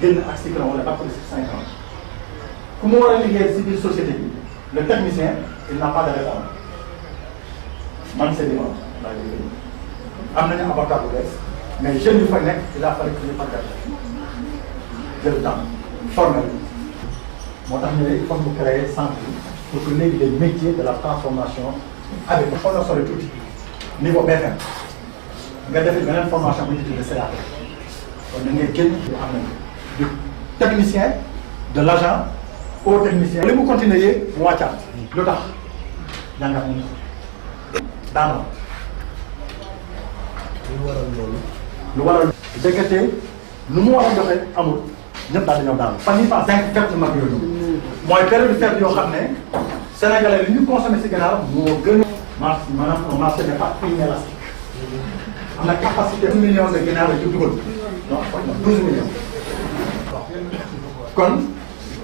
génn ak cycle wala bac de 5 ans ku mu war a liggéey si biir société bi le technicien il n'a pas de réponse man c'est bon laa liggéey am nañu avocat bu bees mais jeunes yu fa nekk il a fallu que ñu fàggat jël temps formé moo tax ñu ne il faut ñu créer centre pour que léegi les métiers de la transformation avec xaw na sori tuuti niveau BFM nga defi beneen formation bu ñu tuddee CAP kon da ngay génn am nañu du technicien de l' agent au technicien. li mu continuer mu wàccaat lu tax jàngat nañu daanaka. lu waral loolu. lu waral déggante lu mu war a joxe amul ñëpp daal dañoo daal. fan yii pas 5 fête mag yooyu mooy période fête yoo xam ne sénégalais li ñu consommé si gannaaw moo gën a. maanaam un marché n'est pas inélastique. am na capacité 1 million de ginaar yu dugal donc 12 millions. kon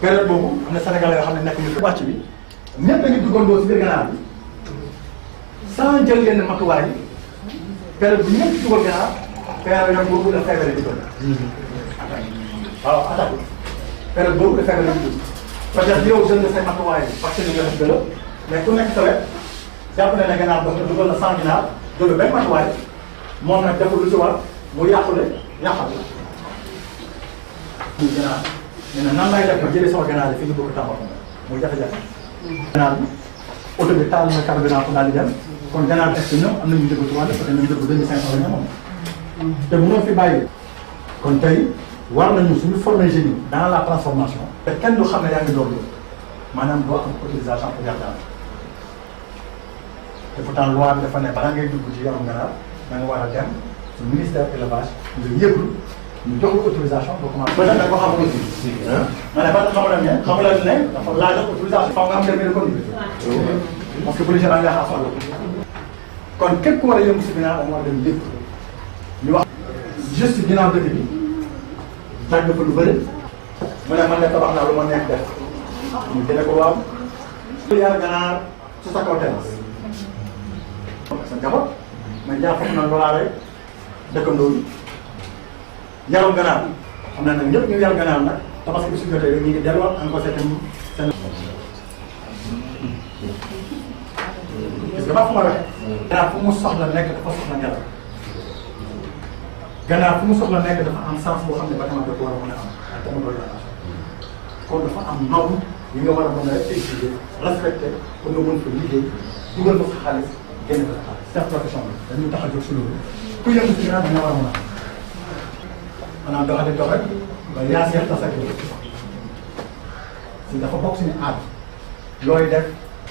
période boobu am na sénégalais yoo xam ne nekk ñu wàcc bi ñëpp dañuy dugandoo si biir ganaar bi sans jël yenn matuwaay yi période bi ñëpp dugal ganaar période boobu la feebar yi dugal. waaw attaque période boobu la feebar yi dugal peut-être yow jël nga say matuwaay parce que ñu nga def gën mais ku nekk sa wet jàpp na ne ganaar boobu dugal na 100 ginaar jël benn matuwaay moom nag deful lu si war mu yàqule yàqal la. muy ganaar nee na nan lay def ba jëlee sama ganaar yi fi ñu bëgg Tambacounda muy jafe-jafe. ganaar bi oto bi taal na carburant ko daal di dem kon ganaar bi est-ce que ñoom am nañu njëgu tubaab parce que ñoom njëgu 2500 la ñu amoon. te mënoo fi bàyyi. kon tey war nañu suñu former jeunes yi dans la transformation. te kenn du xam ne yaa ngi door loolu maanaam doo am autorisation pour yàq ganaar te pourtant loi bi dafa ne balaa ngay dugg ci yarum ganaar da nga war a dem su ministère élevage nga yëglu ñu jox la autorisation pour commencer. peut-être da nga ko xamul aussi. ma ne ba xamul ne xamul ne dafa laaj autorisation. faaw nga am permis de conduire. parce que policier da nga xaar soxla kon képp ku war a yëngu si ginaar da nga war a dem yëg ñu wax juste ginnaaw dëkk bi tàgg fa lu bëri mu ne man de tabax naa lu ma nekk def ñu jëlee ko waaw. yar ganaar su sa kaw terrasse sa njaboot mais jaar foofu nag loola rek dëkkandoo yi yarum ganaar xam naa nag ñëpp ñu yar ganaar nag tabaski bi su jotee rek ñu ngi delluwaat encore seen parce que ba fu ma waxee. ganaar fu mu soxla nekk dafa soxla ngelaw ganaar fu mu soxla nekk dafa am sens boo xam ne bâtiment bi war a mën a am ak tamit loolu la kon dafa am norme yi nga war a mën a exiger respecté pour nga mën fa liggéey dugal ko sa xaalis génn ko sa xaalis. def profession bi dañuy tax a jóg si loolu ku yëngu si ginaar dina war a mën a am maanaam doxali dox rek ba yaa seex tas ak si dafa bokk suñu aada looy def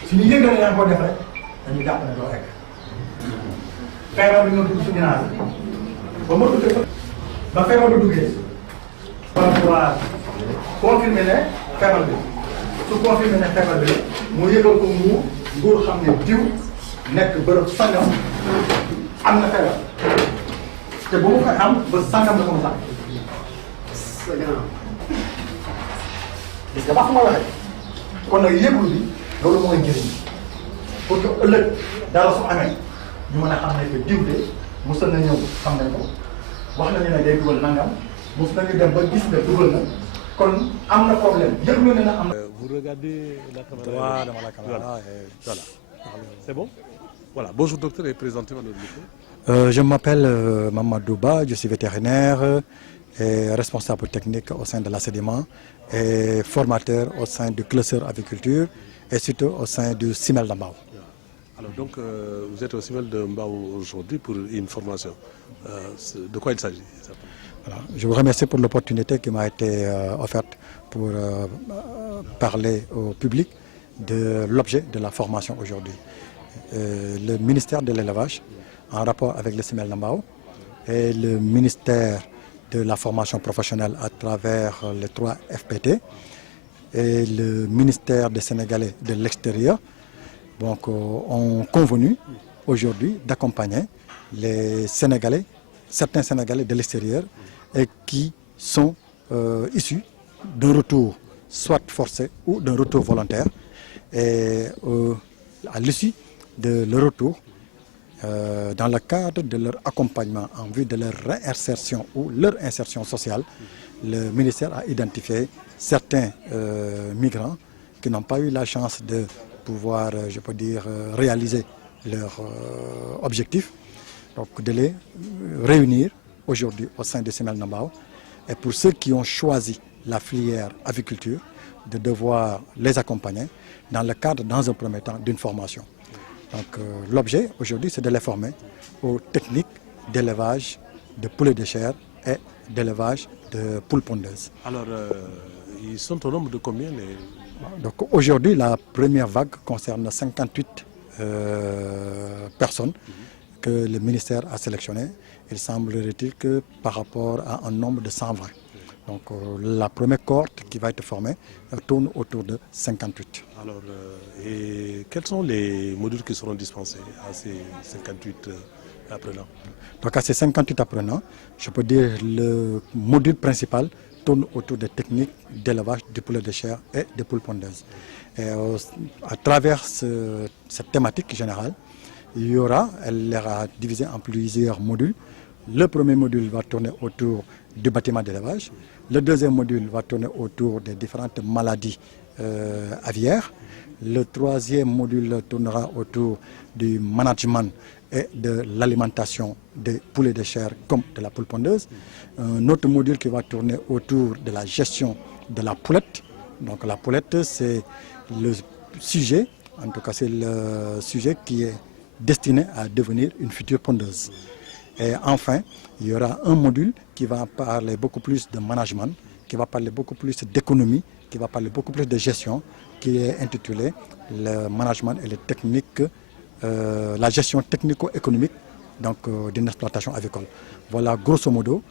suñu yëngal yaa ngi ko def rek dañuy jàpp ne doo egg feebar bi ñoo dugg si ginaar ba ma duggee ba feebar bi duggee war a pouvoir confirmer ne feebar bi su confirmer ne feebar bi la mu yëgal ko mu nguur xam ne diw nekk bërëb sangam am na feebar te bu mu koy am ba sangam la ko mu sax gis nga ba fu ma waxee kon nag yëglu bi loolu mooy njëriñ pour que ëllëg dara su amee ñu mën a xam ne que diw de mosal na ñëw xam nañ ko wax nañu ne day dugal nangam mos nañu dem ba gis ne dugal na kon am na problème yëglu ne na am na. Vous regardez la caméra. Voilà, dans la caméra. Voilà. C'est bon? Voilà. Bonjour docteur et présentez-moi notre micro. Je m'appelle Mamadou Ba, je suis vétérinaire et responsable technique au sein de la Sédiment et formateur au sein du cluster aviculture et surtout au sein du CIMEL de Mbao. Alors donc vous êtes au CIMEL de Mbao aujourd'hui pour une formation. De quoi il s'agit? Voilà. Je vous remercie pour l'opportunité qui m'a été offerte pour parler au public de l'objet de la formation aujourd'hui. Le ministère de l'élevage, en rapport avec le CIMEL de Mbao et le ministère de la formation professionnelle à travers les 3 FPT et le ministère des Sénégalais de l'extérieur donc, ont convenu aujourd'hui d'accompagner les Sénégalais, certains Sénégalais de l'extérieur et qui sont issus d'un retour soit forcé ou d'un retour volontaire. Et à l'issue de leur retour, dans le cadre de leur accompagnement en vue de leur réinsertion ou leur insertion sociale, le ministère a identifié certains migrants qui n'ont pas eu la chance de pouvoir, je peux dire, réaliser leur objectif. Donc de les réunir aujourd'hui au sein de Semel Nambao. Et pour ceux qui ont choisi la filière aviculture, de devoir les accompagner dans le cadre, dans un premier temps, d'une formation. Donc l'objet aujourd'hui, c'est de les former aux techniques d'élevage de poulets de chair et d'élevage de poules pondeuses. Alors, ils sont au nombre de combien Donc aujourd'hui, la première vague concerne 58 personnes que le ministère a sélectionnées. Il semblerait-il que par rapport à un nombre de 120. Donc la première cohorte qui va être formée tourne autour de 58. Alors, et quels sont les modules qui seront dispensés à ces 58 apprenants? Donc à ces 58 apprenants, je peux dire le module principal tourne autour des techniques d'élevage du poulet de chair et des poules pondeuses. Et à travers cette thématique générale, elle sera divisée en plusieurs modules. Le premier module va tourner autour du bâtiment d'élevage. Le deuxième module va tourner autour des différentes maladies aviaires. Le troisième module tournera autour du management et de l'alimentation des poulets de chair comme de la poule pondeuse. Un autre module qui va tourner autour de la gestion de la poulette. Donc la poulette, c'est le sujet, en tout cas c'est le sujet qui est destiné à devenir une future pondeuse. Et enfin, il y aura un module qui va parler beaucoup plus de management, qui va parler beaucoup plus d'économie, qui va parler beaucoup plus de gestion, qui est intitulé le management et les techniques, la gestion technico-économique d'une exploitation avicole. Voilà grosso modo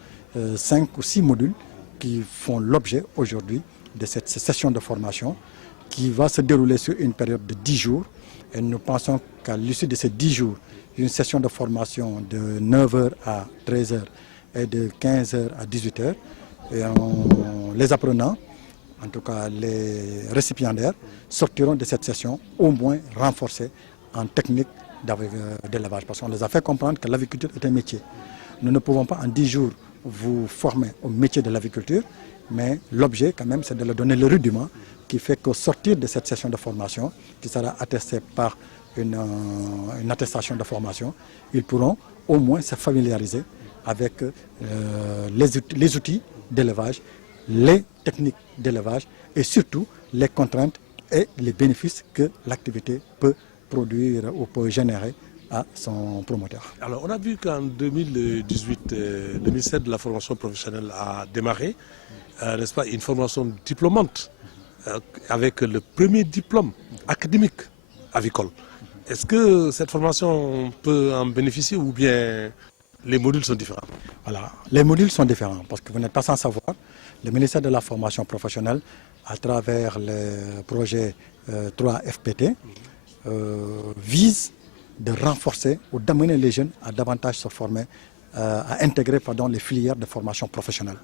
5 ou 6 modules qui font l'objet aujourd'hui de cette session de formation qui va se dérouler sur une période de 10 jours. Et nous pensons qu'à l'issue de ces 10 jours, une session de formation de 9h à 13h et de 15h à 18h. Et les apprenants, en tout cas les récipiendaires, sortiront de cette session au moins renforcés en technique d'élevage. Parce qu'on les a fait comprendre que l'aviculture est un métier. Nous ne pouvons pas en 10 jours vous former au métier de l'aviculture, mais l'objet quand même c'est de leur donner le rudiment qui fait qu'au sortir de cette session de formation, qui sera attestée par une attestation de formation, ils pourront au moins se familiariser avec les outils d'élevage, les techniques d'élevage et surtout les contraintes et les bénéfices que l'activité peut produire ou peut générer à son promoteur. Alors on a vu qu'en 2018, le ministère de la formation professionnelle a démarré n'est-ce pas, une formation diplômante avec le premier diplôme académique avicole. Est-ce que cette formation peut en bénéficier ou bien les modules sont différents? Voilà, les modules sont différents parce que vous n'êtes pas sans savoir, le ministère de la formation professionnelle, à travers le projet 3FPT, vise de renforcer ou d'amener les jeunes à davantage se former, à intégrer les filières de formation professionnelle.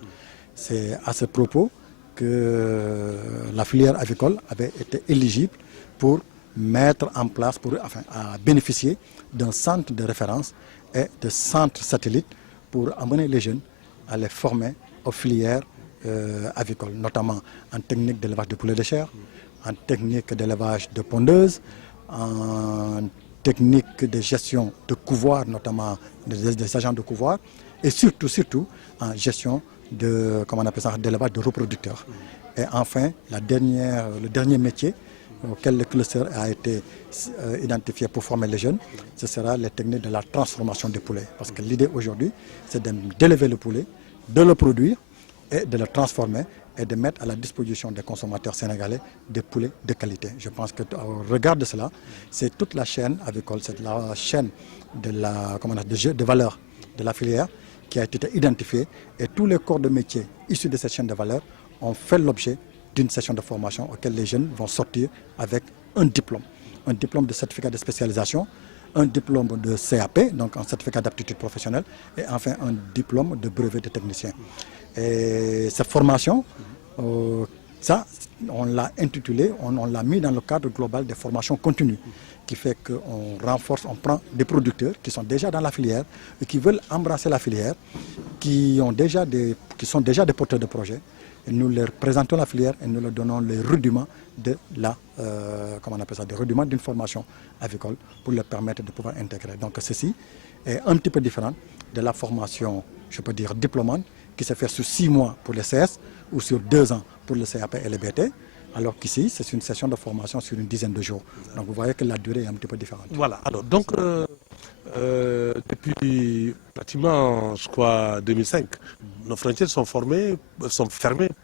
C'est à ce propos que la filière avicole avait été éligible pour mettre en place, à bénéficier d'un centre de référence et de centres satellites pour amener les jeunes à les former aux filières avicoles, notamment en technique d'élevage de poulets de chair, en technique d'élevage de pondeuses, en technique de gestion de couvoirs, notamment des agents de couvoirs, et surtout en gestion d'élevage de reproducteurs. Et enfin, le dernier métier auquel le cluster a été identifié pour former les jeunes, ce sera les techniques de la transformation des poulets. Parce que l'idée aujourd'hui, c'est d'élever le poulet, de le produire et de le transformer et de mettre à la disposition des consommateurs sénégalais des poulets de qualité. Je pense qu'au regard de cela, c'est toute la chaîne avicole, c'est la chaîne de valeur de la filière qui a été identifiée et tous les corps de métier issus de cette chaîne de valeur ont fait l'objet d'une session de formation auquel les jeunes vont sortir avec un diplôme de certificat de spécialisation, un diplôme de CAP, donc un certificat d'aptitude professionnelle, et enfin un diplôme de brevet de technicien. Et cette formation Ça, on l'a intitulé, on l'a mis dans le cadre global des formations continues, qui fait qu'on renforce, on prend des producteurs qui sont déjà dans la filière et qui veulent embrasser la filière, qui sont déjà des porteurs de projets. Et nous leur présentons la filière et nous leur donnons les rudiments de des rudiments d'une formation avicole pour leur permettre de pouvoir intégrer. Donc ceci est un petit peu différent de la formation, je peux dire, diplômante, qui se fait sur 6 mois pour les CS ou sur 2 ans pour le CAP et le BT, alors qu'ici, c'est une session de formation sur une dizaine de jours. Donc vous voyez que la durée est un petit peu différente. Voilà, alors donc depuis pratiquement, je crois, 2005, nos frontières sont fermées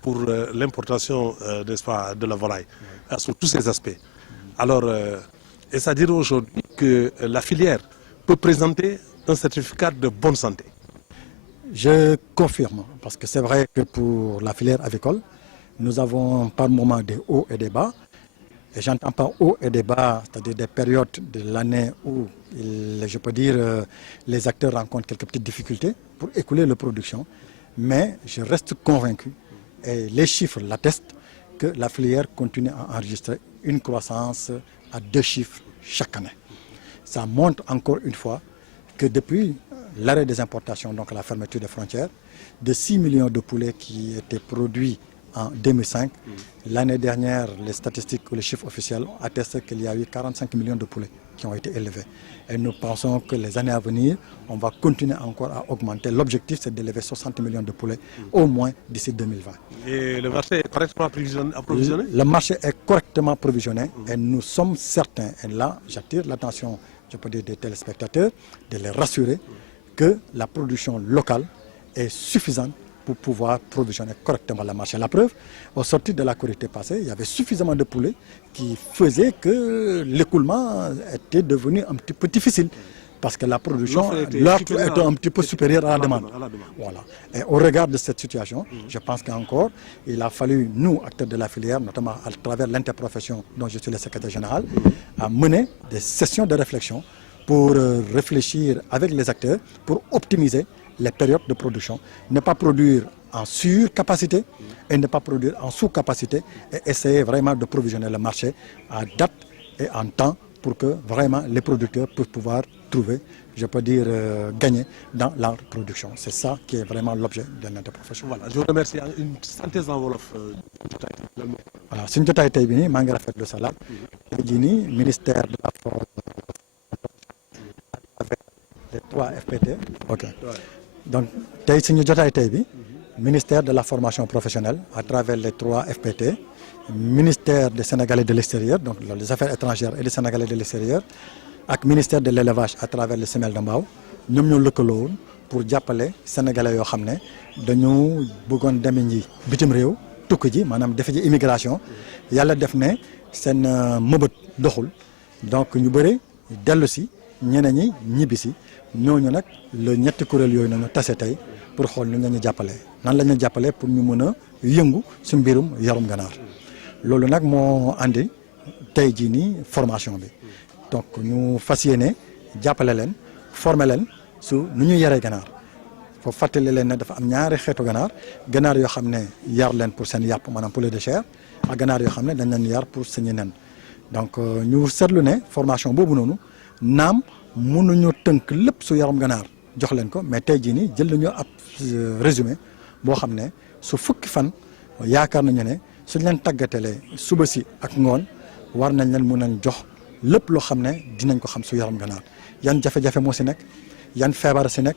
pour l'importation de la volaille, sur tous ces aspects. Alors, est-ce à dire aujourd'hui que la filière peut présenter un certificat de bonne santé? Je confirme, parce que c'est vrai que pour la filière avicole, nous avons par moments des hauts et des bas. Et j'entends par hauts et des bas, c'est-à-dire des périodes de l'année où, je peux dire, les acteurs rencontrent quelques petites difficultés pour écouler leur production. Mais je reste convaincu, et les chiffres l'attestent, que la filière continue à enregistrer une croissance à 2 chiffres chaque année. Ça montre encore une fois que depuis l'arrêt des importations, donc la fermeture des frontières, de 6 millions de poulets qui étaient produits en 2005, l'année dernière, les statistiques ou les chiffres officiels attestent qu'il y a eu 45 millions de poulets qui ont été élevés. Et nous pensons que les années à venir, on va continuer encore à augmenter. L'objectif, c'est d'élever 60 millions de poulets, au moins d'ici 2020. Et le marché est correctement approvisionné? Le marché est correctement approvisionné et nous sommes certains, et là, j'attire l'attention, je peux dire, des téléspectateurs, de les rassurer que la production locale est suffisante pour pouvoir provisionner correctement le marché. La preuve, au sortir de la Korité passée, il y avait suffisamment de poulets qui faisaient que l'écoulement était devenu un petit peu difficile parce que la production était un petit peu supérieure à la demande. Voilà. Et au regard de cette situation, je pense qu'encore, il a fallu, nous, acteurs de la filière, notamment à travers l'interprofession dont je suis le secrétaire général, à mener des sessions de réflexion pour réfléchir avec les acteurs, pour optimiser les périodes de production, ne pas produire en surcapacité et ne pas produire en sous-capacité et essayer vraiment de provisionner le marché à date et en temps pour que vraiment les producteurs puissent pouvoir trouver, je peux dire, gagner dans leur production. C'est ça qui est vraiment l'objet de l'interprofession. Voilà, je vous remercie. Une synthèse en wolof. Voilà, suñu jotaay tey bi nii maa ngi rafetlu sa laaj. Tey jii nii ministère de la forêt avec les 3 FPT. Ok. Donc tey suñu jotaay tey bi ministère de la formation professionnelle à travers les 3 FPT, ministère des Sénégalais de l'extérieur, donc les affaires étrangères et des Sénégalais de l'extérieur, ak ministère de l'élevage à travers le SEMEL de Mbao ñoom ñoo lëkkaloo woon pour jàppale sénégalais yoo xam ne dañu bëggoon demi ji bitim réew tukki ji maanaam defe ji immigration yàlla def ne seen mëbët doxul donc ñu bëri dellu si ñeneen ñi ñibbi si ñooñu nag la ñetti kuréel yooyu nañu tase tey pour xool nu ñu jàppalee nan la ñu jàppalee pour ñu mën a yëngu su mbirum yarum ganaar loolu nag moo andi tey jii nii formation bi donc ñu fas yéene jàppale leen former leen su nu ñuy yaree ganaar foofu fàttali leen ne dafa am ñaari xeetu ganaar yoo xam ne yar leen pour seen yàpp maanaam poulet de chair ak ganaar yoo xam ne dañ leen yar pour sañi nen donc ñu seetlu ne formation boobu noonu naam mënuñu tënk lépp su yaram ganaar jox leen ko mais tey jii nii jël nañu ab résumé boo xam ne su fukki fan yaakaar nañu ne suñ leen tàggatelee suba si ak ngoon war nañ leen mën a jox lépp loo xam ne dinañ ko xam su yaram ganaar yan jafe-jafe moo si nekk yan feebar si nekk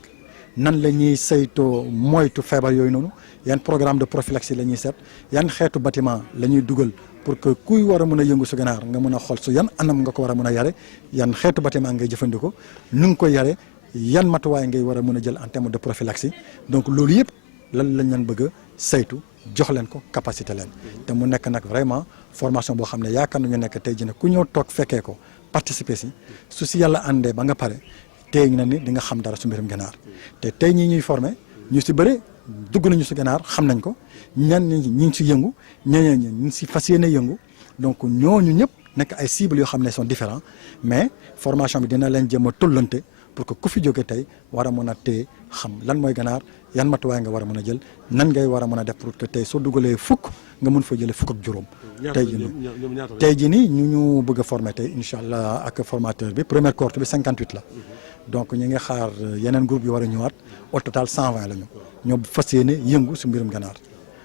nan la ñuy saytoo moytu feebar yooyu noonu yan programme de prophylaxie la ñuy seet yan xeetu bâtiment la ñuy dugal pour que kuy war a mën a yëngu su ganaar nga mën a xool su yan anam nga ko war a mën a yare yan xeetu bâtiment ngay jëfandikoo nu nga koy yare yan matuwaay ngay war a mën a jël en terme de prophylaxie donc loolu yëpp lan lañ leen bëgg a saytu jox leen ko capacité leen te mu nekk nag vraiment formation boo xam ne yaakaar nañu nekk tey jii ne ku ñëw toog fekkee ko participer si su si yàlla àndee ba nga pare tey na ni di nga xam dara su mbirum ganaar te tey ñii ñuy formé ñu si bëri dugg nañu si ganaar xam nañ ko ñan ñi ngi si yëngu ñeneen ñi ñu ngi si fas yéene yëngu donc ñooñu ñëpp nekk ay cibles yoo xam ne sont différents mais formation bi dina leen jëm a tollante pour que ku fi jóge tey war a mën a téye xam lan mooy ganaar yan matuwaay nga war a mën a jël nan ngay war a mën a def pour que tey soo dugalee fukk nga mën fa jëlee fukk ak juróom. tey jii nii ñu bëgg a former tey incha allah ak formateur bi première cohorte bi 58 la. donc ñu ngi xaar yeneen groupe yi war a ñëwaat au total 120 la ñu. ñoo fas yéene yëngu si mbirum ganaar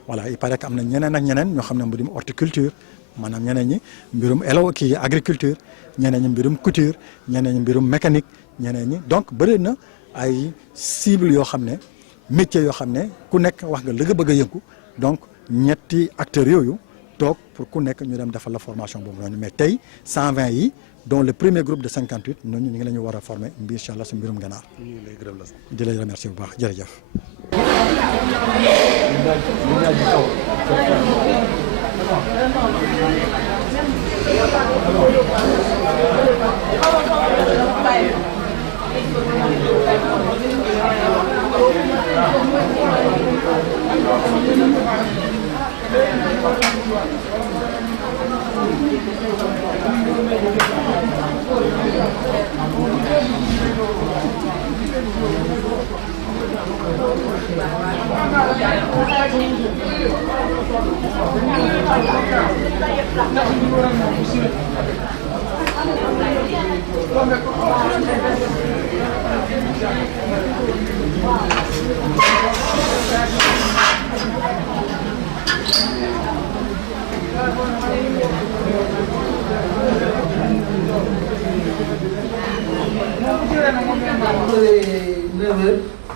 voilà il paraît que am na ñeneen ak ñeneen ñoo xam ne mbirum horticulture maanaam ñeneen ñi mbirum agriculture ñeneen ñi mbirum couture ñeneen ñi mbirum mécanique ñeneen ñi donc bëri na ay cibles yoo xam ne métiers yoo xam ne ku nekk wax nga li nga bëgg a yëngu donc ñetti acteurs yooyu toog pour ku nekk ñu dem defal la formation boobu noonu mais tey 120 yi dont le premier groupe de 58 ñooñu ñu ngi la ñu war a former incha allah si mbirum ganaar. di lay remercier bu baax jërëjëf.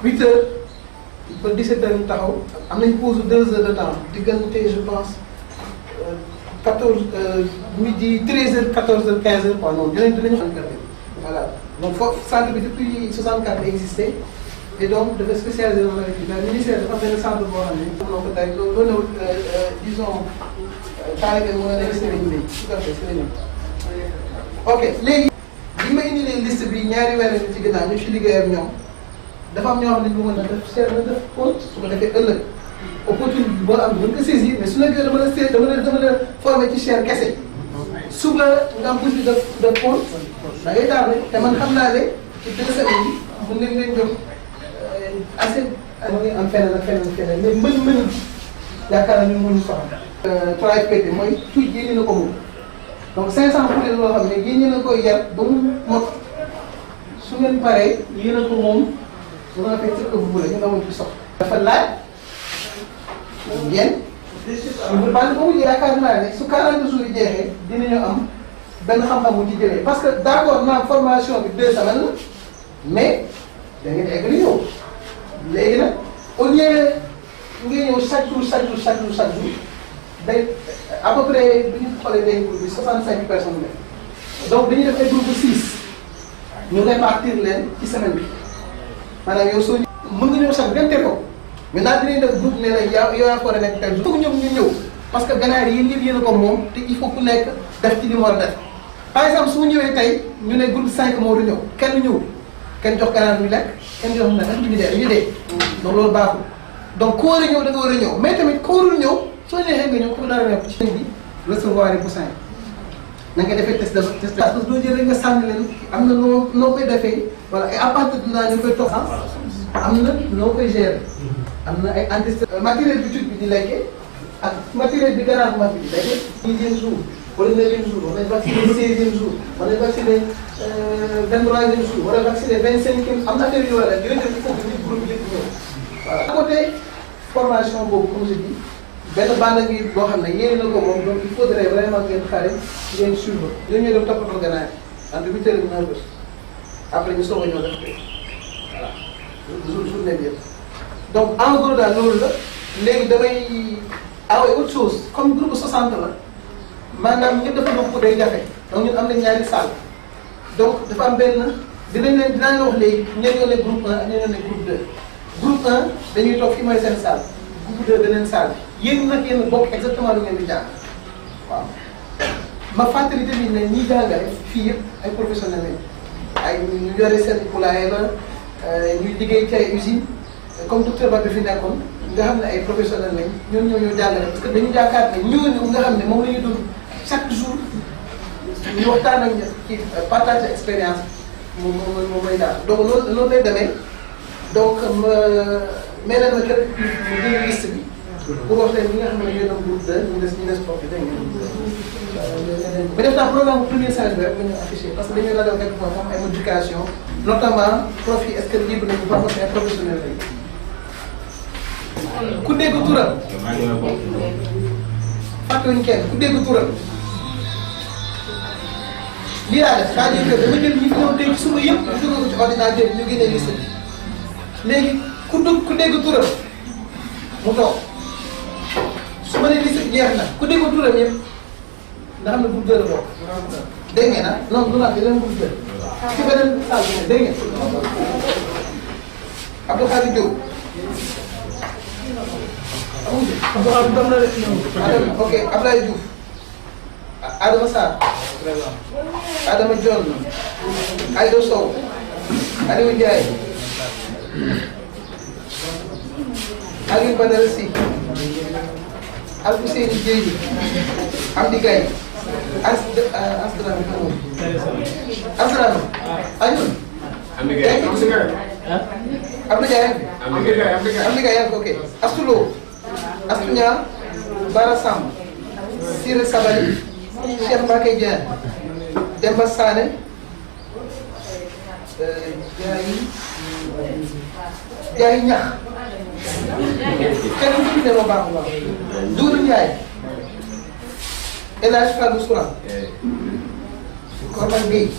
Huit heures ba 17 heures ñu taxaw am nañ pause 2 heures de temps diggante je pense 14 midi 13 heures 14 heures 15 heures quoi non dinañu voilà donc foofu centre bi depuis 64 existé et donc dafa spécialisé dans l'agriculture ministère dafa am benn centre boo xam ne donc day loolu disons taalibe mën a nekk sëriñ bi tout à fait sëriñ ok léegi bi ma indi leen liste bi ñaari weer ci ginnaaw ñu ci liggéey ak ñoom dafa am ñoo xam ne ñu mën a def cher na def compte su ko defee ëllëg opportunité bi boo am mën ko saisir mais su nekkee dama la formé ci cher kese suba nga am bouche de compte da ngay tardé te man xam naa ne ci 2 semaines yi mën nañ leen jox assez am feneen ak feneen ak feneen mais mën yaakaar naa ñu mënuñu soxla 3FPT mooy tuuti génne na ko moom donc 500 poulet loo xam ne génne na koy yar ba mu mot su ngeen paree yéen a ko moom su ma fekk ce que vous voulez ñu amoon ci soxla. dafa laaj ngeen ñu baal boobu yaakaar naa ne su 40 jours yi jeexee dinañu am benn xam-xam bu ci jëlee parce que d' accord naa formation bi 2 semaines la mais da ngeen egg li ñëw léegi nag au lieu ngay ñëw chaque jour day à peu près bu ñu xoolee day groupe bi 65 personnes la donc dañuy def ay groupe de 6 ñu répartir leen ci semaine bi maanaam yow soo mën nga ñëw sax gante ko mais daal dinañ def groupe ne la yow yaa ko war a nekk tel jour. foog ñoom ñu ñëw parce que ganaar yi yéen a ko moom te il faut ku nekk def ci li mu war a def par exemple su ñëwee tey ñu ne groupe 5 moo du ñëw kenn ñëw kenn jox ganaar ñu lekk kenn jox na ñu dee donc loolu baaxul donc ku war a ñëw da nga war a ñëw mais tamit ku warul ñëw soo neexee nga ñëw ku dara nekk ci bi recevoir yi bu 5 na nga defee test parce que doo jël rek nga sànni leen am na noo koy defee voilà et à partir de là ñu koy toog am na noo koy gérer am na ay antiseptique matériel bi bi di lekkee ak matériel bi ganaar mat bi di lekkee 10e jour wala 9e jour wala vacciné 16e jour wala vacciné 23e jour wala vacciné 25e am na affaire yu war a yooyu def il faut que nit groupe yëpp ñëw voilà à côté formation boobu comme je dis benn bande bi boo xam ne yéene na ko moom donc il faudrait vraiment ngeen xare ngeen suivre ñoo ñëw dem toppatoo ganaar entre 8 heures et 9 heures après ñu soog a ñëw def ko voilà journée bi yëpp donc en gros daal loolu la léegi damay awee autre chose comme groupe 60 la maanaam ñëpp dafa bokk day jafe donc ñun am nañ ñaari salle donc dafa am benn dinaa leen wax léegi ñenn ñoo nekk groupe 1 ak ñenn ñoo nekk groupe 2 groupe 1 dañuy toog fii mooy seen salle groupe 2 beneen salle bi yéen nag yéen bokk exactement lu ngeen di jàng waaw ma fàttali tamit ne ñiy jàngale fii yëpp ay professionnels lañ ay ñu yore seen poulailler la ñuy liggéey ci ay usines comme docteur Ba bi fi nekkoon nga xam ne ay professionnels lañ ñoom ñoo ñoo jàngale parce que dañu yaakaar ne ñooñu nga xam ne moom la ñu dund chaque jour ñu waxtaan ak ci partage expérience moom lay daal donc noonu lay demee donc mais nag képp mu jël liste bi pour wax leen ñi nga xam ne ñoo doon groupe 2 ñu des foofu dégg nga. mais def naa programme premier semestre rek ñu affiché parce que dañuy ragal quelquefois am ay modification notamment profil est-ce que libre nañu ba mos ay professionnel lañu. ku dégg turam fàttewuñu kenn ku dégg turam lii laa def c'est-à-dire que dama jël ñi fi ñëw tey ci suba yëpp ñu dugal ko ci ordinateur bi ñu génnee liste bi léegi ku dégg turam mu toog su ma nee liste bi jeex na ku dégg turam yëpp nga xam ne groupe 2 la bokk dégg ngeen ah non du la fi beneen groupe 2 ci beneen salle bi dégg ngeen Abdou Khadir Diop ok Abdoulaye Diouf Adama Sarr Adama Dione Aïda Sow Aliou Ndiaye Aliou Badara Sy Alfousseyni Dieye Amdi Gaye Asdrame Ayun Amdi Gaye Amdi Gaye ok Astou Lo Astou Niang Bara Samb Siré Sabali Cheikh Mbacké Dieng Demba Sané Diaye Ñax kenn ku ci ne ma baax a baax Doudou Ndiaye El Hadj Fallou Soura Korman Gueye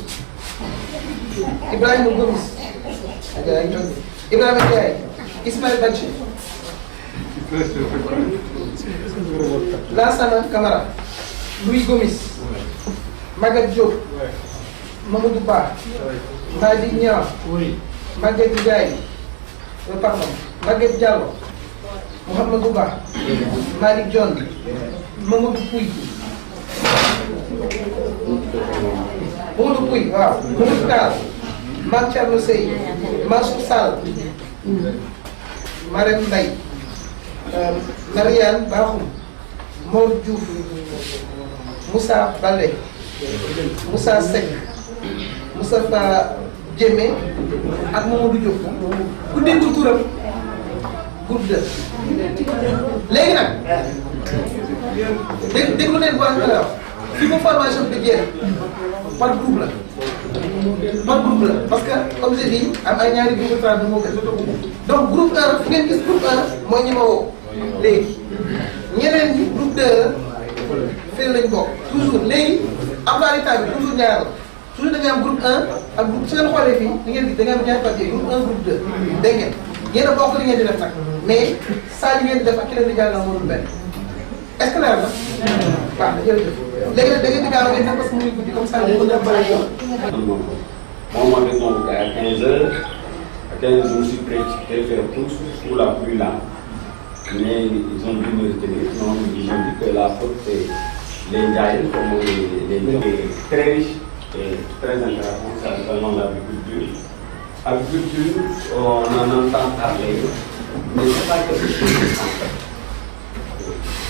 Ibrahima Gomis Ibrahima Ndiaye Ismaël Badji Lansana Camara Louis Gomis Maguette Diop Mamadou Ba Madi Niang Maguette Ndiaye pardon Maguette Diallo Mouhamadou Ba Malick Dione Mamadou Pouy waaw Mamadou Tall Mame Thierno Seye Mansour Sall Marème Mbaye Mariane Bakhoum Mor Diouf Moussa Baldé Moussa Seck Moustapha Diémé ak Mamadou Diop ku dégg turam groupe 2 léegi nag déglu leen bu baax la fi mu formation bi jeex par groupe la parce que comme je dis am ay ñaari groupe de moo gën donc groupe 1 fu ngeen gis groupe 1 mooy ñi ma woo léegi ñeneen ñi groupe 2 fii lañ bokk toujours léegi am naa état bi toujours ñaar la toujours da ngay am groupe 1 ak groupe su ngeen xoolee fii da ngeen gis da ngay am ñaari papier groupe 1 groupe 2 dégg ngeen yéen a bokk li ngeen di def nag mais saa yi ngeen di def ak ki leen di jàngal mënul benn est-ce que leer na waaw jërëjëf léegi nag da ngeen di gaaw a ngeen def parce que mu ngi guddi comme ça ñu mën a bëri yoon. Moi, on m'avait convoqué à 15h. À 15h, je me suis précipité faire tous pour la pluie là. Mais ils ont dû me retenir. Non, ils ont dit que la faute, c'est les Ndiaye, comme les très riches et très intéressants, ça concernant l'agriculture. Agriculture, on en entend parler, mais ce n'est pas quelque chose de simple.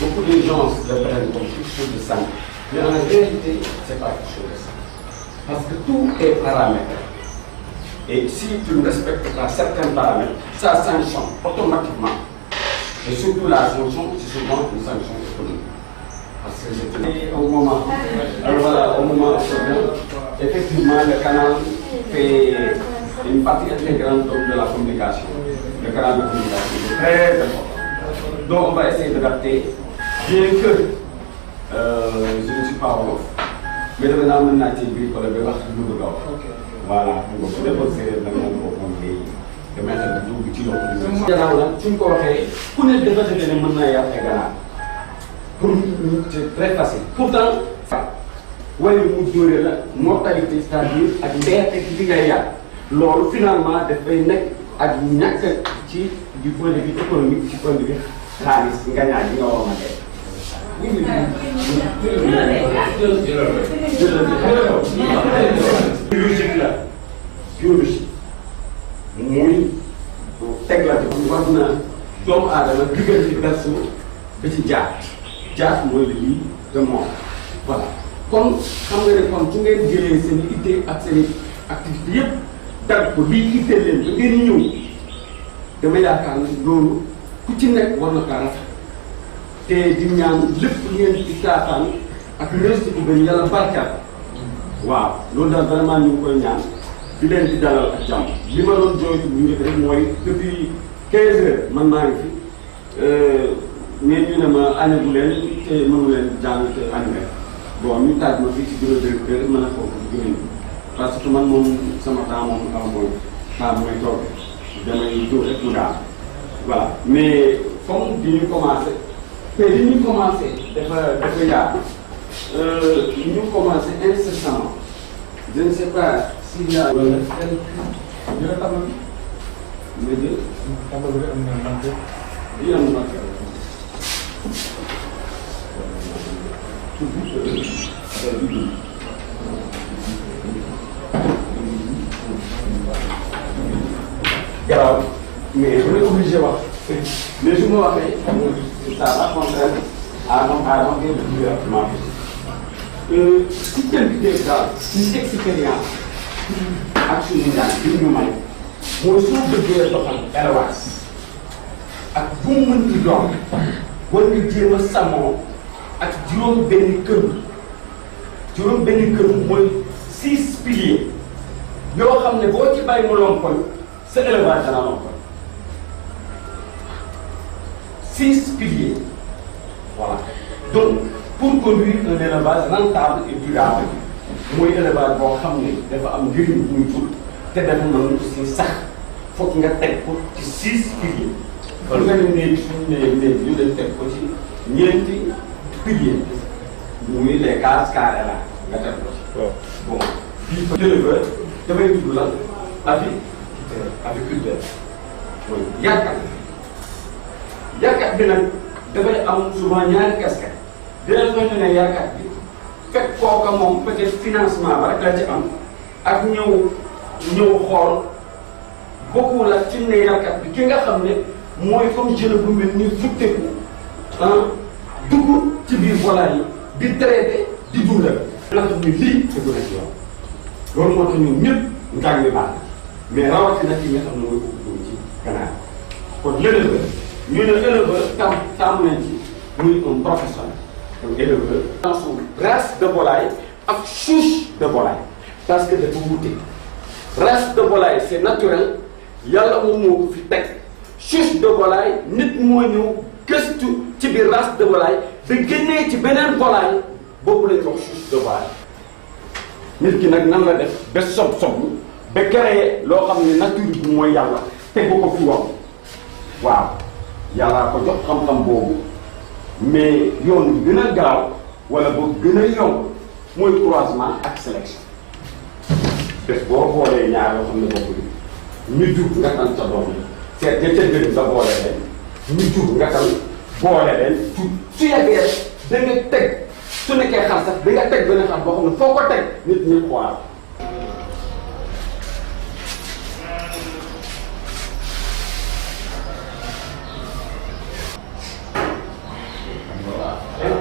Beaucoup de gens le prennent comme quelque chose de simple. Mais en réalité, ce n'est pas quelque chose de simple. Parce que tout est paramétré. Et si tu ne respectes pas certains paramètres, ça sanctionne automatiquement. Et surtout la sanction, c'est souvent une sanction économique. Parce que c'était au moment, alors voilà, au moment effectivement, le canal fait une partie intégrante de la communication. Le canal de communication est très important. Donc on va essayer d'adapter, bien que je ne suis pas wolof. Mais dama naa mën naa ci biir wala ba wax lu bëgg a wax. voilà su defoon séeréer nag moom foofu moom day damay xam ne dugg ci loolu. gannaaw nag suñ ko waxee ku ne dafa defe ne mën naa yar ay ganaar pour c'est très facile. pourtant wala mu dóore la mortalité c'est-à-dire ak ndeete li ngay yar loolu finalement dafay nekk ak ñàkk ci du point de vue économique ci point de vue xaalis ngañaay bi nga waroon a def. biologique la biologie muy teg la war na doomu aadama diggante berceau ba ci jaar mooy le lit de mort voilà kon xam nga ne kon su ngeen jëlee seen itte ak seen activité yëpp dagg ko lii itteel leen ba ngeen ñëw dama yaakaar ne loolu ku ci nekk war na kaa rafet te di ñaan lépp ngeen di taataan ak université bu bëri yàlla barkeel waaw loolu daal vraiment ñu ngi koy ñaan di leen di dalal ak jàmm li ma doon jooytu bu njëkk rek mooy depuis 15 heures man maa ngi fi mais ñu ne ma añe bu leen te mënu leen jàng te añe bon ñu taaj ma fii ci bureau directeur mën a foofu jëriñ parce que man moom sama temps moom aw mooy temps mooy toog damay jóg rek mu daal voilà mais comme bi ñu commencé te li ñu commencé dafa yaatu ñu commencé incessamment je ne sais pas s'il y a wala dina tamal nga jël tamal bi am na manqué di am manqué garaaw mais on est obligé wax mais su ma waxee ça va contraire à ma si tënk dégg daal suñu expérience ak suñu ñaan bi ñu may mooy soo bëggee doxal élevage ak bu mu mën di doon war nga jéem a sàmmoo ak juróom benn kër mooy 6 piliers yoo xam ne boo ci bàyyi mu lompoñ sa élevage dana lompoñ 6 piliers voilà donc pour conduire un élevage rentable et durable mooy élevage boo xam ne dafa am njëriñ bu muy jur te dafa mën aussi sax foog nga teg ko ci 6 piliers. kon nga ne néeg suñu nee ñu leen teg ko ci ñeenti piliers muy les cases carrées la nga teg ko ci. bon bii fa éleveur dafay tudd lan aviculteur mooy yàkkat bi nag dafay am souvent ñaari casquette. dinañ ko ne yaakaar bi fekk kooka moom peut-être financement ba rek la ci am ak ñëw xool bokkul ak ci ne yaakaar bi ki nga xam ne mooy comme jeune bu mel ni futteeku dugg ci biir volaille yi di traité di dundal. dina xam ne lii dëgg na ci yow loolu moo tax ñun ñëpp njàng mi baax mais rawatina ki nga xam ne mooy dugg ci ganaar kon l'éleveur ñu ne éleveur tàmm nañ ci muy un professionnel. donc éleveur dans son race de volaille ak souche de volaille parce que dafa wute race de volaille c'est naturel yàlla moom moo ko fi teg souche de volaille nit moo ñëw gëstu ci biir race de volaille da génnee ci beneen volaille boobu lañ wax souche de volaille nit ki nag nan la def ba sob ba créé loo xam ne nature bi mooy yàlla tegu ko fi woon waaw yàllaa ko jox xam-xam boobu mais yoon bi gën a gaaw wala boog gën a yomb mooy croisement ak sélection bés boo boolee ñaar yoo xam ne bokkul ñu jur nga tan sa doom yi seet ña ca gën nga boole leen ñu jur nga tan boole leen su yeggee da nga teg su nekkee xar sax da nga teg benn xar boo xam ne foo ko teg nit ñi xool.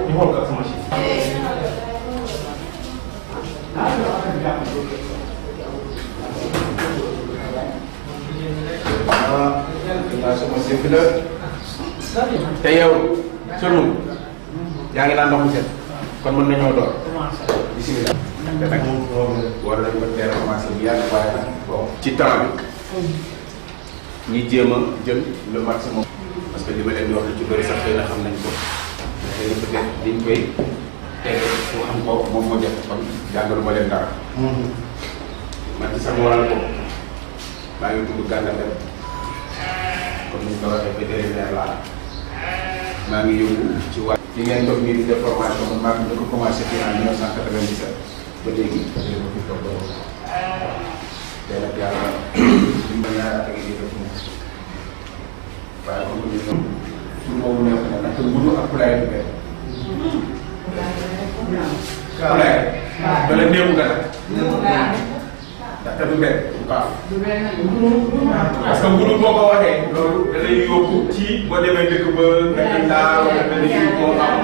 ñu xool ko ak sama chef. sama chef la. te yow sunu yaa ngi naan ndox mu set kon mën nañoo door. bisimilah. te nag war nañu ko teel a commencé bu yàgg waaye nag bon ci temps bi ñi jéem a jël le maximum. parce que li ma leen di wax lu ci bëri sax xëy na xam nañ ko. te peut-être liñ koy tege pour xam ko moom moo def kon jàngalu ma leen dara. man ci sama wàll bopp maa ngi tudd Gana Deme comme ni ñu ko waxee vétérinaire laa maa ngi yëngu ci wàll. li ngeen toog nii di def formation man maa ngi ko commencé fii en 1997 ba léegi dafay ko fi toog doo te nag yàlla dimbali naa ak yi def waaye comme ni ñu suñu boobu nekk na ndaxte mbudu ak poulailler du benn. poulailler. wala néewu nga nag. ndaxte du benn waaw. parce que mbudu boo ko waxee loolu da lay yóbbu ci boo demee dëkk ba nga daa wala benn kii boo xam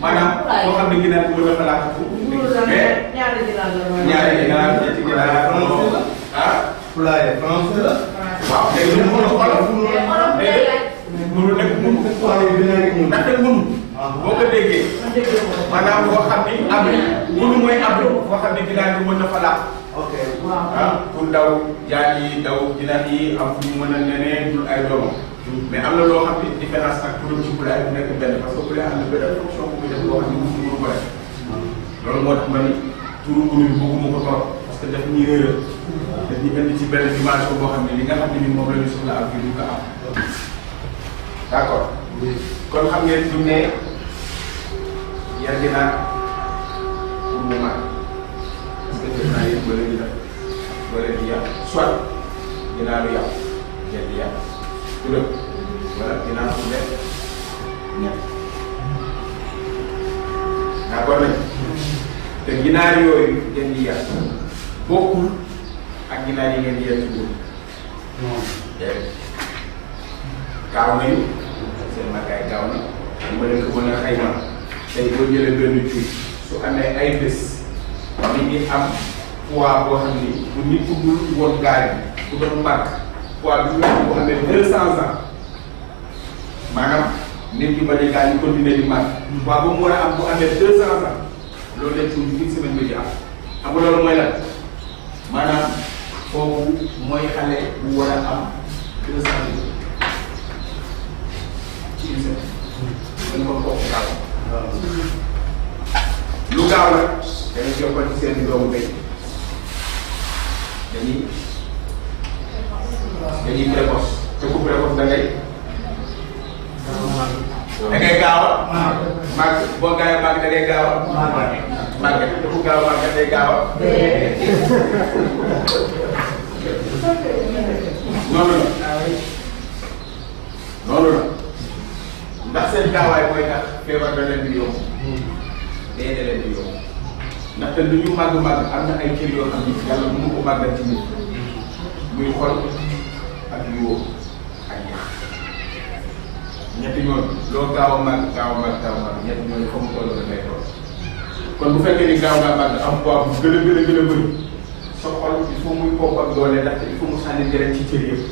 maanaam boo xam ne ginnaaw bi mën a xalaat mais ñaari ginaar ñetti ginaar poulailler français la. waaw léegi ñu mën a xoolal mënul nekk mënu poulailler bi nekk ñun. ndaxte mënu boo ko déggee maanaam boo xam ni abri mënu mooy abri boo xam ni ginaar yi mën na fa laal ok. pour daw jaan yi daw ginaar yi am fu ñu mën a nenee dul ay doomam mais am na loo xam ni différence ak turam ci poulailler bu nekk benn parce que poulailler am na benn fonction bu muy def boo xam ni mënu ko def loolu moo tax ma ni turu mënu bi bëgguma ko trop parce que daf ñuy réeral daf ñu indi ci benn dimension boo xam ne li nga xam ne ni moom la ñu soxla ak bi du ko am d'accord kon xam ngeen du ne yar ginaar pour mu màgg parce que gis naa yéen ba leen di def ba leen di yàq soit ginaaru yàq ngeen di yàq du dëkk wala ginaar su nekk ñett d'accord nañ te ginaar yooyu ngeen di yàq bokkul ak ginaar yi ngeen di yàq ci góor gaaw nañu seen màggaay gaaw na ma leen ko mën a xayma tey boo jëlee benn cuuj su amee ay bés mi ngi am poids boo xam ni bu nit ku dul woon gaari bu doon màgg poids bi mu bu amee 200 ans maanaam nit ki bañ a gaañ ñu continuer di màgg poids bu mu war a am bu amee 200 ans loolu lañ cuuj une semaine bi di am xam nga loolu mooy lan maanaam foofu mooy xale bu war a am 200 ans ci une semaine dañ ko kooku gaaw lu gaaw la dañuy jokkal ci seen doomu béy dañuy précoce te ku précoce da ngay gaaw a màgg boo gaawee màgg da ngay gaaw a màgg te ku gaaw a màgg da ngay gaaw a noonu la ndax seen gaawaay mooy tax feebar da leen di yomb dee da leen di yomb ndaxte lu ñu màgg-màgg am na ay cër yoo xam ni yàlla mënu ko màggal ci nit muy xol ak yuwoo ak ñax ñetti ñoon loo gaaw a màgg ñetti ñoon fa mu toll la ngay toll kon bu fekkee ni gaaw ngaa màgg am poids bu gën a bëri sa xol il faut muy pompe ak doole ndaxte il faut mu sànni deret ci cër yëpp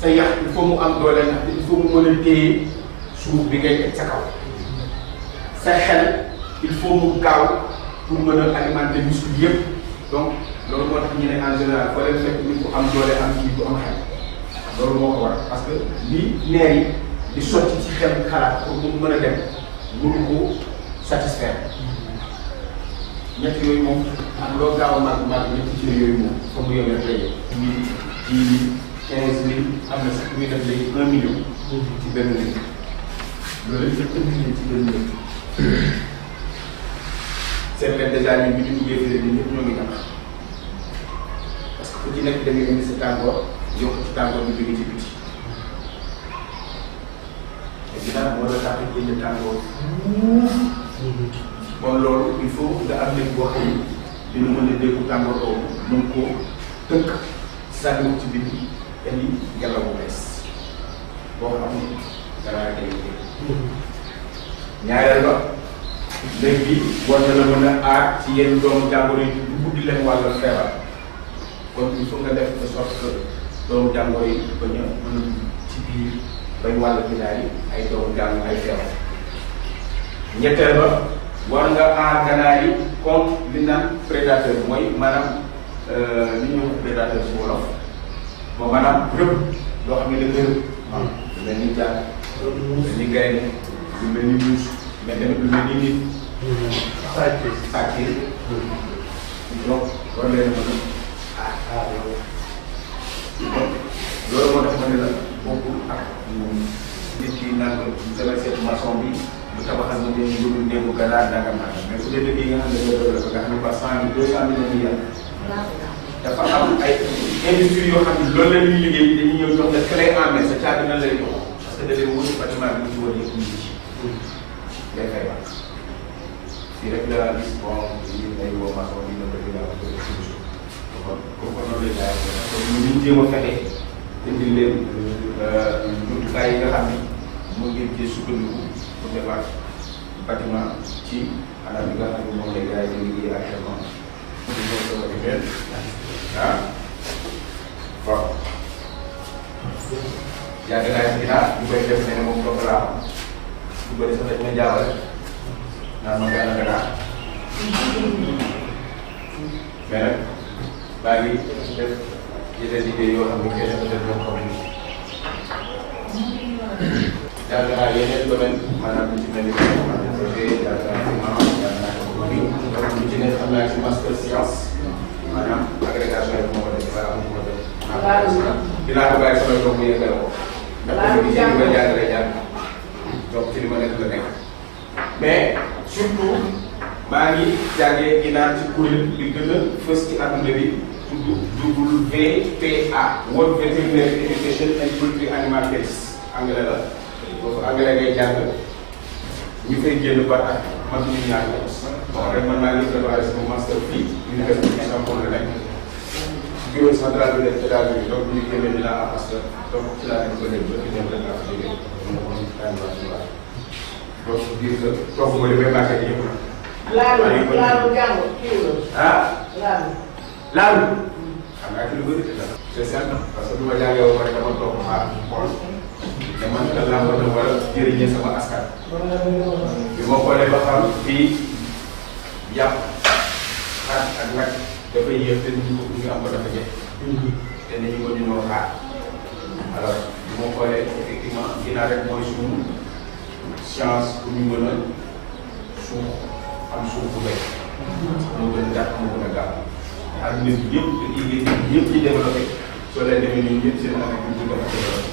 sa yax il faut mu am doole ndaxte il faut mu mën a téye suuf bi ngay teg sa kaw sa xel il faut mu gaaw pour mën a alimenter muscle yëpp donc loolu moo tax ñu ne en général foo leen fekk nit ku am doole am kii bu am xel loolu moo ko war parce que li neer yi di sotti ci xel xalaat pour mu mën a dem mënu ko satisfaire ñett yooyu moom am loo gaaw a màgg ñetti cër yooyu moom fa mu yem rek lay yem 10 000 15 000 am na sax muy def léegi 1 million ci benn nit loolu lañ fekk ci benn nit seet leen dèjà ñun bi ñu duggee fii nii ñëpp ñoo ngi ñàkk parce que ku ci nekk da nga indi sa tàngoor yokk ci tàngoor bi jóge ci biti te ginnaaw moo la tax a génne tàngoor kon loolu il faut nga am nekk boo xam ni dina mën a déggu tàngoor boobu mën koo tënk sànni ci biti indi ngelaw bu bees boo xam ni dara day ñaareel ba léegi bi war na la mën a aar ci yenn doomu jàngoro yi du guddi leen wàllu feebar kon il faut nga def de sorte que doomu jàngoro yi bañ a mën ci biir bañ wàllu ginaar yi ay doomu jàngoro ay feebar ñetteel ba war nga aar ganaar yi contre li naan prédateur mooy maanaam li ñuy wax prédateur ci wolof bon maanaam rëbb loo xam ne da nga rëbb lu mel ni jàpp lu mel ni gaynde lu mel ni muus mais tamit lu mel ni nit sàcc donc war leen mën a aar loolu moo tax ma ne la bokkul ak nit ki naan dama seet maçon bi bu tabaxal ma dee ñu néegu ganaar nangam nangam mais su dee dëkk yi nga xam ne doo doole ko nga xam ne par 100 000 200 000 la ñuy yàq dafa am ay industrie yoo xam ne loolu la ñuy liggéey dañuy ñëw jox la clé en main sa caabi nan lay jox parce que da leen wóor bâtiment bi ñu ci war yëpp ñu ci day fay wax fii rek la gis bon yi ay woo maçon yi nga bëgg laa ko kon kooku noonu lay jaay kon ñu jéem a fexe indi leen jumtukaay yi nga xam ne moo ngeen ci sukkandiku pour defar bâtiment ci anam bi nga xam ne moom lay gars yi di liggéey actuellement ah waaw yàgg naa ci ginnaaw ñu koy def ne moom toog laa am ñu bëri sax dañ ma jaawale naan ma gànna Dakar mais nag baa ngi def yeneen liggéey yoo xam ne kenn peut-être ñoo xam ni jàng naa yeneen domaine maanaam lu ci mel ni projet jàng naa finance jàng naa économie lu ci nekk xam naa ci master science maanaam agrégation yi moo ko def waaye amu ko def. dinaa ko bàyyi sama doom mu yëngal ko. ndax li ci li ma jàngale jàng donc ci li ma nekk la nekk mais surtout maa ngi jàngee ginnaaw ci kuréel li gën a fës ci àdduna bi tudd WVPA World Veterinary Education and Poultry Animal Health anglais la boobu anglais ngay jàng ñu fay génn par at man ñu ñaar la bon rek man maa ngi préparé sama master fii université Istanbul la nekk bureau central bi nekk États-Unis donc ñu génne dinaa am master donc ci laa nekk ba léegi ba fi dem rek laa fi jógee donc dire que toog ma li may màggee yëpp laalu jàngo ah laalu xam naa ci lu bëri c'est certain parce que bu ma jàngee woon rek dama toog xaar xool te man da laa war a jëriñee sama askan bi ma xoolee ba xam fii yàpp xaar ak nag dafay yéex te nit ñi ñu am ko dafa jafe te nit ñi ko ñu ñoo xaar alors bi ma xoolee effectivement ginnaaw rek mooy suñu chance pour ñu mën a suuf am suuf bu bëri moo gën a gàtt moo gën a gaaw adduna bi yëpp yëpp ci développé soo leen demee nii yëpp seen agriculture dafa développé